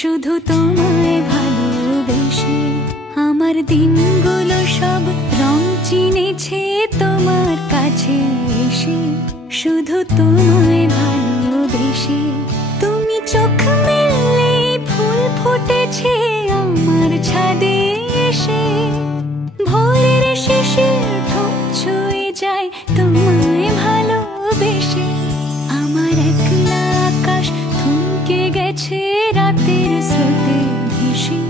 শুধু তোমায় ভালোবেসে। আমার দিনগুলো সব রং চিনেছে তোমার কাছে এসে, শুধু তোমায় ভালোবেসে। তুমি চোখ মেললে ফুল ফুটেছে আমার ছাদে এসে, ভোরের শিশির ঠোঁট ছুঁয়ে যায় তোমায় ভালোবেসে। আমার একলা আকাশ থমকে গেছে রাতের স্রোতে ভেসে,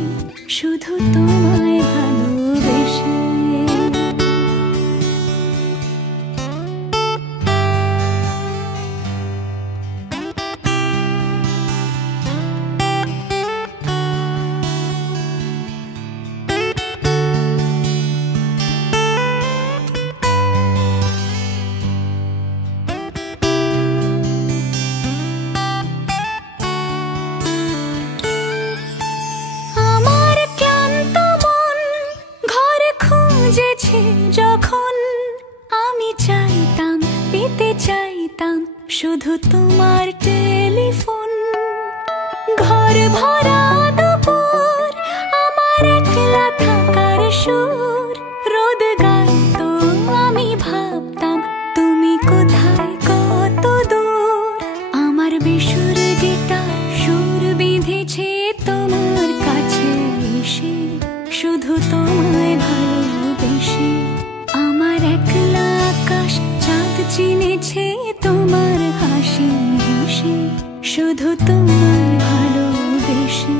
শুধু তোমায় ভালোবেসে। যখন আমি চাইতাম, পেতে চাইতাম শুধু তোমার টেলিফোন। ঘর ভরা দুপুর, আমার একলা থাকার সুর রোদ গাইতো, আমি ভাবতাম তুমি কোথায় কত দূর। আমার বেসুর গিটার সুর বিঁধেছে তোমার কাছে এসে, শুধু তোমায় ভালোবেসে। আমার একলা আকাশ চাঁদ চিনেছে তোমার হাসি হেসে, শুধু তোমায় ভালোবেসে।